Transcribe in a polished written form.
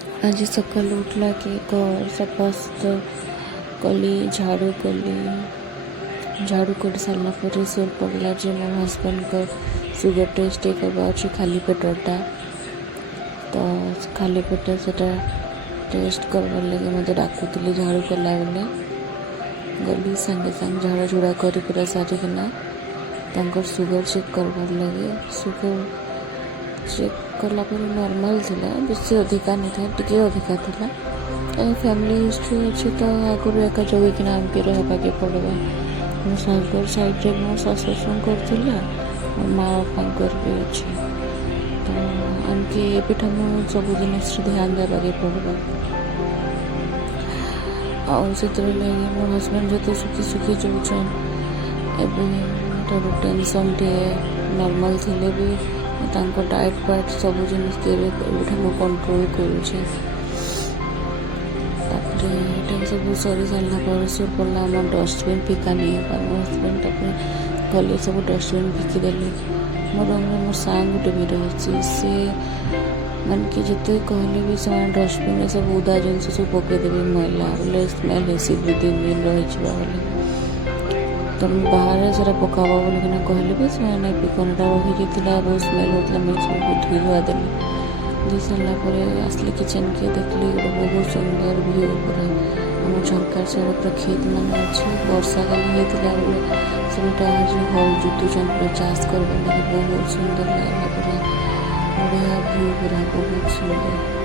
आज सकाळू उठला की घर सफासुतरा कली झाड़ू कली झाड़ू कर सारा पर सोर पड़ा जे मो हजबैंड को सुगर टेस्ट करवा अच्छे खाली पेटटा तो खाली पेट से टेस्ट करवार लगे मत डाकुली झाड़ू कला बेले गली सांगे सांगे झाड़ा झुड़ा कर सारिकिना सुगर चेक करवार लगे सुगर चेक कला नॉर्मल थिला बेसी अधिका नहीं था टिके अधिका थिला फैमिली हिस्ट्री अच्छी तो आगुरी एका जगिकिना आमके रहाके पड़वा मो हजबैंड साइड रे मो सास ससुर करथिला माँ बापांकर भी अच्छे तो आमके एबिठा सब जिनिस ध्यान देवाके पड़वा आउ लगे मो हजबैंड जो सुखी सुखी जाऊन एवं टेंशन टे नॉर्मल थिले भी डाएट फाएट सब जिनिस कंट्रोल करुचे सब सरी सारा पर सुर पड़ा आम डस्टबिन फिका नहीं मो हजबैंड गले सब डस्टबिन फिकीदेले मो रूम में मो सांग गोटे भी रही सी मान कि जिते कहले भी से डस्टबिन सब उदा जिन सब पकईदेवी मैला बोले स्मेल हेसी 2-3 दिन रही तो बाहर से पकाब बोलिकिना कहले भी से पिकनटा रही जाता बहुत स्मेल होता मैं सब धोई धुआ देली धोई सारापर आसली किचन के देखली गोटे बहुत सुंदर व्यू पूरा आम झरकार से पूरा खेत मान अच्छे वर्षा काली होता बोले सब हल जुतुचन पूरा चाष कर बहुत सुंदर लगे पूरा बढ़िया व्यू पूरा बहुत सुंदर।